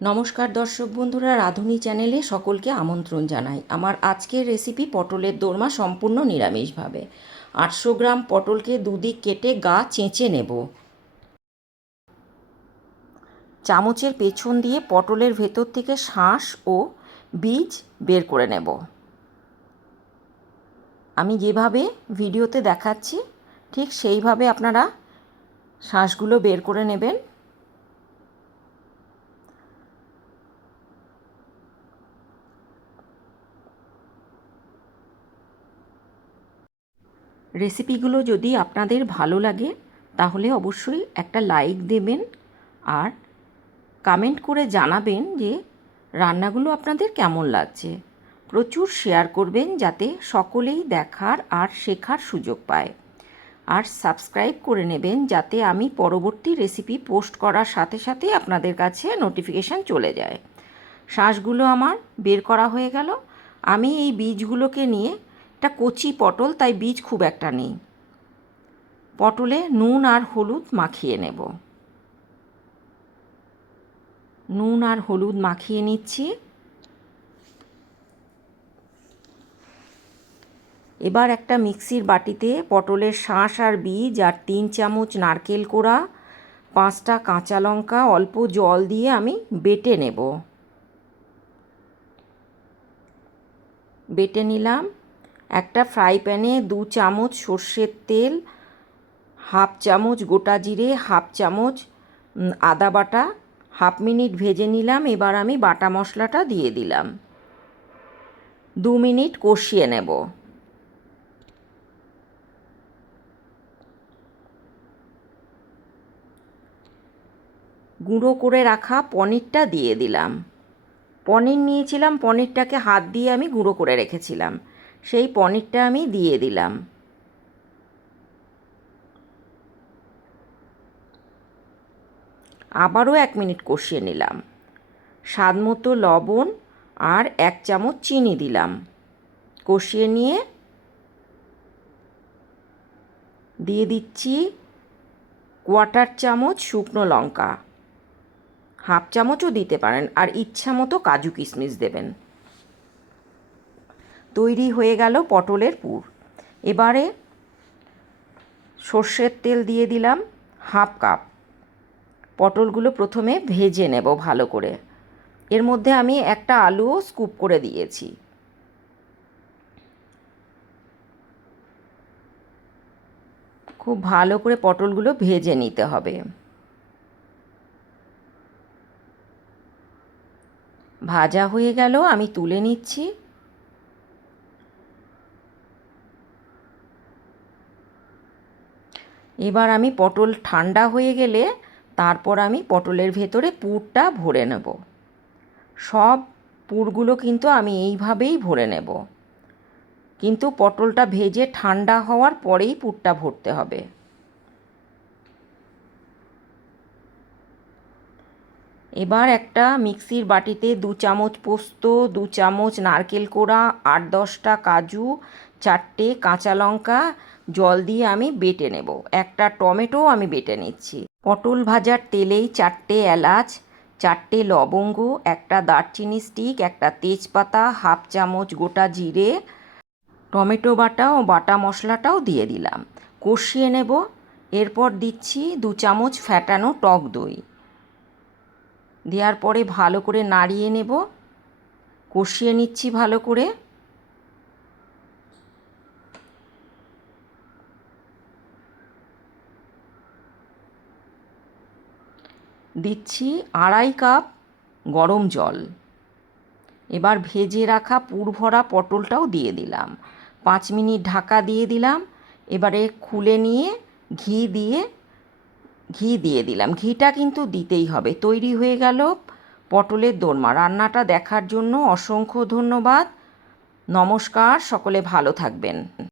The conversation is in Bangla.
নমস্কার দর্শক বন্ধুরা, রাঁধুনি চ্যানেলে সকলকে আমন্ত্রণ জানাই। আমার আজকের রেসিপি পটলের দোরমা, সম্পূর্ণ নিরামিষভাবে। 800 গ্রাম পটলকে দুদিক কেটে গা চেঁচে নেব। চামচের পেছন দিয়ে পটলের ভেতর থেকে শাঁস ও বীজ বের করে নেব। আমি যেভাবে ভিডিওতে দেখাচ্ছি ঠিক সেইভাবে আপনারা শাঁসগুলো বের করে নেবেন। রেসিপিগুলো যদি আপনাদের ভালো লাগে তাহলে অবশ্যই একটা লাইক দেবেন আর কমেন্ট করে জানাবেন যে রান্নাগুলো আপনাদের কেমন লাগছে। প্রচুর শেয়ার করবেন যাতে সকলেই দেখার আর শেখার সুযোগ পায়। আর সাবস্ক্রাইব করে নেবেন যাতে আমি পরবর্তী রেসিপি পোস্ট করার সাথে সাথে আপনাদের কাছে নোটিফিকেশান চলে যায়। শাঁসগুলো আমার বের করা হয়ে গেল। আমি এই বীজগুলোকে নিয়ে, এটা কচি পটল তাই বীজ খুব একটা নেই, পটলে নুন আর হলুদ মাখিয়ে নেব। নুন আর হলুদ মাখিয়ে নিচ্ছি। এবার একটা মিক্সির বাটিতে পটলের শাঁস আর বীজ আর 3 চামচ নারকেল কোড়া, 5টা কাঁচা লঙ্কা অল্প জল দিয়ে আমি বেটে নেব। বেটে নিলাম। একটা ফ্রাই প্যানে 2 চামচ সর্ষের তেল, হাফ চামচ গোটা জিরে, হাফ চামচ আদা বাটা, হাফ মিনিট ভেজে নিলাম। এবার আমি বাটা মশলাটা দিয়ে দিলাম। 2 মিনিট কষিয়ে নেব। গুঁড়ো করে রাখা পনিরটা দিয়ে দিলাম। পনির নিয়েছিলাম, পনিরটাকে হাত দিয়ে আমি গুঁড়ো করে রেখেছিলাম, সেই পনিরটা আমি দিয়ে দিলাম। আবারও 1 মিনিট কষিয়ে নিলাম। স্বাদ মতো লবণ আর 1 চামচ চিনি দিলাম। কষিয়ে নিয়ে দিয়ে দিচ্ছি 1/4 চামচ শুকনো লঙ্কা, হাফ চামচও দিতে পারেন, আর ইচ্ছা মতো কাজু কিশমিশ দেবেন। তৈরি হয়ে গেল পটলের পুর। এবারে সর্ষের তেল দিয়ে দিলাম হাফ কাপ। পটলগুলো প্রথমে ভেজে নেব ভালো করে। এর মধ্যে আমি একটা আলুও স্কুপ করে দিয়েছি। খুব ভালো করে পটলগুলো ভেজে নিতে হবে। ভাজা হয়ে গেল, আমি তুলে নিচ্ছি। এবার আমি পটল ঠান্ডা হয়ে গেলে তারপর আমি পটলের ভেতরে পুরটা ভরে নেব। সব পুরগুলো কিন্তু আমি এইভাবেই ভরে নেব, কিন্তু পটলটা ভেজে ঠান্ডা হওয়ার পরেই পুরটা ভরতে হবে। এবার একটা মিক্সির বাটিতে 2 চামচ পোস্ত, 2 চামচ নারকেল কোড়া, 8-10টা কাজু, 4টে কাঁচা লঙ্কা জল দিয়ে আমি বেটে নেব। একটা টমেটো আমি বেটে নিচ্ছি। পটল ভাজার তেলেই 4টে এলাচ, 4টে লবঙ্গ, একটা দারচিনি স্টিক, একটা তেজপাতা, হাফ চামচ গোটা জিরে, টমেটো বাটা ও বাটা মশলাটাও দিয়ে দিলাম। কষিয়ে নেব। এরপর দিচ্ছি 2 চামচ ফ্যাটানো টক দই। দেওয়ার পরে ভালো করে নাড়িয়ে নেব। কষিয়ে নিচ্ছি ভালো করে। দিচ্ছি 2.5 কাপ গরম জল। এবার ভেজে রাখা পুর ভরা পটলটাও দিয়ে দিলাম। 5 মিনিট ঢাকা দিয়ে দিলাম। এবারে খুলে নিয়ে ঘি দিয়ে দিলাম। ঘিটা কিন্তু দিতেই হবে। তৈরি হয়ে গেল পটলের দোরমা। রান্নাটা দেখার জন্য অসংখ্য ধন্যবাদ। নমস্কার, সকলে ভালো থাকবেন।